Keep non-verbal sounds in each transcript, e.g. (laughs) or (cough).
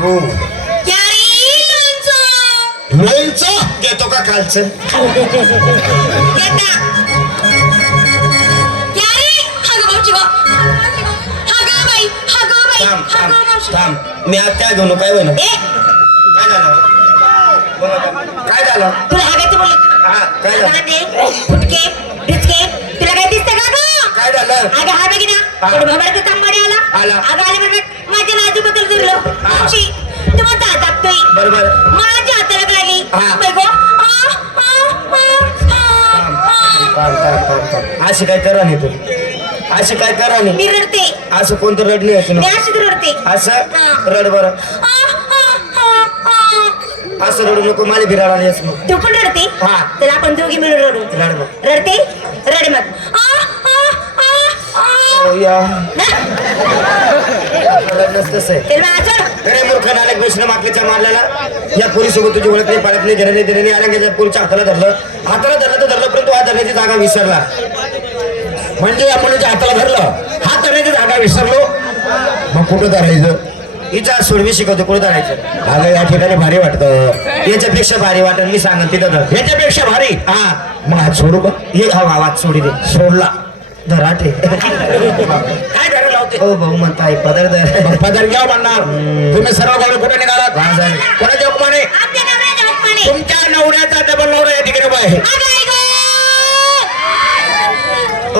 हो. लोणचं घेतो का कालचं? थांब थांब. थांब. मी आज काय घेऊन काय ए. काय झालं बोला. काय झालं तुला हागायचं बोलले. हा काय झालं फुटके ढिचके तुला काय दिसतं का गं काय झालं अगं हा बघ ना हा. थोडं भाबड्याचं तांबाडी आला? आला. अगं आले म्हणत माझ्या नाजूबद्दल दुरलो हा. मावशी तू माझा हात दाबतोय बरोबर. माझ्या हाताला लागली हा. बाई गो आ. अशी काय करा नाही तू. अशी काय करा नाही. मी रडते. असं कोणतं रडली होती मी ना. अशीच रडते. असं. रड बरं. आ, आ, आ, आ. असं रडू नको मला भिराळा नाहीस मग तू पण रडते? हा. तर आपण दोघी मिळून रडू. रड मग रडते? रड मग आ, आ, आ, आ. ओ या रडणंच तसं आहे तेल मग आचर. अरे मूर्ख नालक वैष्णव माकलीच्या मारल्याला या (laughs) पोरीसोबत तुझी ओळख नाही पाळत नाही आरंगाच्या पोरीच्या हाताला धरलं. हाताला धरलं तर धरलं परंतु हा धरण्याची जागा विसरला. म्हणजे या मुलीच्या हाताला धरलं हात धरण्याची जागा विसरलो. मग कुठं धरायचं? हिचा सोडवी शिकवतो कुठं धरायचं? अगं या ठिकाणी भारी वाटतं. याच्यापेक्षा भारी वाटत मी सांगन तिथं याच्यापेक्षा भारी? हा. मग हात सोडू का? हे हा आवाज सोडी दे. सोडला. धराटे काय धरायला लावते? हो भाऊ म्हणताय पदर धर. पदर घ्या म्हणणार. तुम्ही सर्व गावी कुठे निघालात. कोणाच्या हुकमाने. तुमच्या नवऱ्याचा डबल नवरा या ठिकाणी उभा आहे. गं.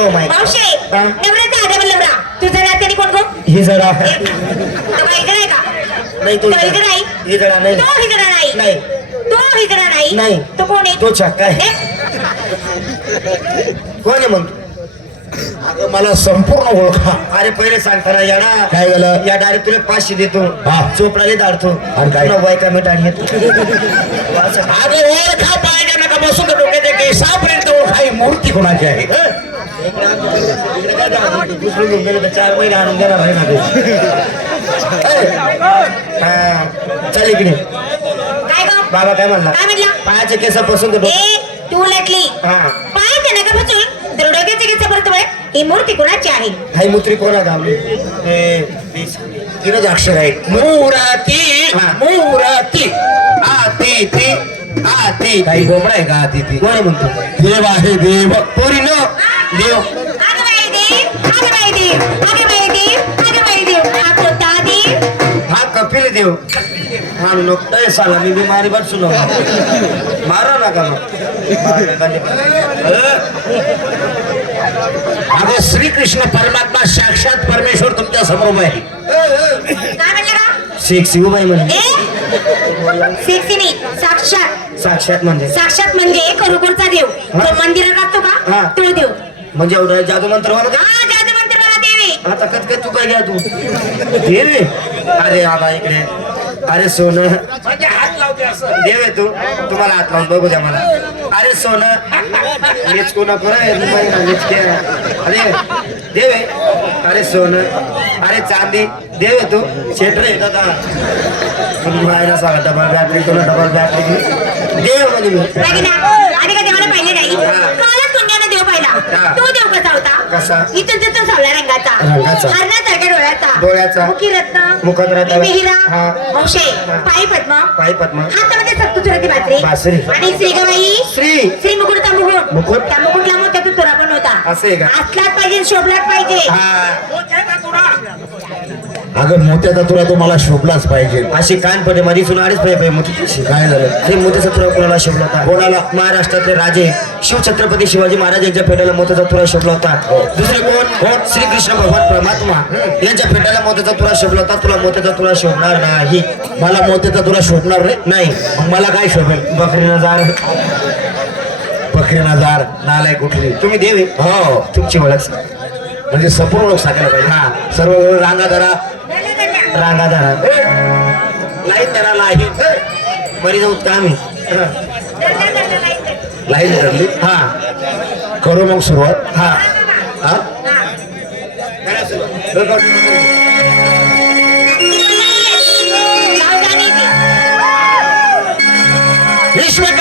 ओ माय मावशी हा? नवऱ्याचा आधा नवरा. तुझा नात्याने कोण गो? ही जरा. तो बाई इकडे आहे का? नाही तो इकडे नाही ही जरा नाही. तो इकडे नाही. नाही. तो इकडे नाही. नाही. तो कोण आहे? तो छक्का आहे. कोण आहे मग? अगं मला संपूर्ण ओळखा अरे पहिले सांगताना याडा काय झालं? या डायरेक्ट तुला पाचशे देतो. हा. चोपडाले दाडतो आणि काय? वय का मी टाळी येतो. अगं ओळखा पाहिजे नका बसून डोक्याच्या केसापर्यंत ओळखा ही मूर्ती कोणाची आहे? हं? चार महिने आणून देणार आहे ना ते. हा. चल इकडे. बाबा काय म्हणला? काय म्हणला? पायाचे केस पसंत होतो ए तू लटली. हा. ही मूर्ती कोणाची आहे? हाय मुत्री कोणा गावली. तीनच अक्षर आहेत मूराती. मूराती. आती ती आती काही गोबडा आहे का आती ती? कोण आहे म्हणतो? देव आहे देव पोरी न देव. बाई देव बाई देव बाई देव अगं बाई देव हा कोणता देव हा कपिल देव. हा लोक ए, साला मी बीमारी बट सुनो मारा नका मग अगं श्रीकृष्ण परमात्मा साक्षात परमेश्वर तुमच्यासमोर आहे का शेख शिवबाई म्हणजे साक्षात साक्षात म्हणजे साक्षात म्हणजे खरोखरचा देव तो मंदिरात असतो का. तो देव म्हणजे एवढं जादू मंत्र वाला हा जादू मंत्राला देवी आता कत तू काय घ्या तू दे रे अरे आबा इकडे अरे सोनं. हात लावते असं. देव आहे तू. तुम्हाला हात लावून बघू द्या मला. अरे सोनं. मीच कोणा अरे देव आहे अरे सोनं. अरे चांदी. देव आहे तू. शेट रे दादा तुम्ही मायला सांगा डबल बॅटरी कोणा डबल बॅटरी देव म्हणजे मी. हा. देव हा. पाहिला तो देव कसा होता? कसा? तिथून सावळ्या रंगाचा. रंगाचा. हरणासारख्या डोळ्याचा डोळ्याचा. मुखी रत्न मुखात रत्न. बिबी हिरा हा. हा. पायी पद्म पायी पद्म हातामध्ये बासरी बासरी. आणि श्रीगबाई श्री श्री मुकुटचा मुकुट मुकुट? त्या मुकुटला मोत्याचा तुरा पण होता असं का? असलाच पाहिजे शोभलाच पाहिजे हा अगं मोत्याचा तुला तो मला शोभलाच पाहिजे. अशी कानपणे मध्ये सुन अडीच पाहिजे मोठी काय झालं? हे मोठ्याचा तुरा कोणाला शोभला होता? कोणाला? महाराष्ट्रातले राजे शिवछत्रपती शिवाजी महाराज यांच्या फेट्याला मोत्याचा तुरा शोभला होता. दुसरे कोण? कोण श्रीकृष्ण भगवान परमात्मा यांच्या फेट्याला मोत्याचा तुरा शोभला होता. तुला मोत्याचा तुरा शोभणार नाही. मला मोत्याचा तुला शोभणार नाही? मग मला काय शोभेल? बकरी नजार बकरी नजार नालाय कुठली? तुम्ही देवी हो. तुमची ओळख. म्हणजे संपूर्ण लोक सांगायला पाहिजे. हा. सर्व रांगा धरा. रांगा धरा. लाईन धरा लाईन. बरी जाऊ का आम्ही? लाईन धरली. हा. करू मग सुरुवात. हा. हा. विश्व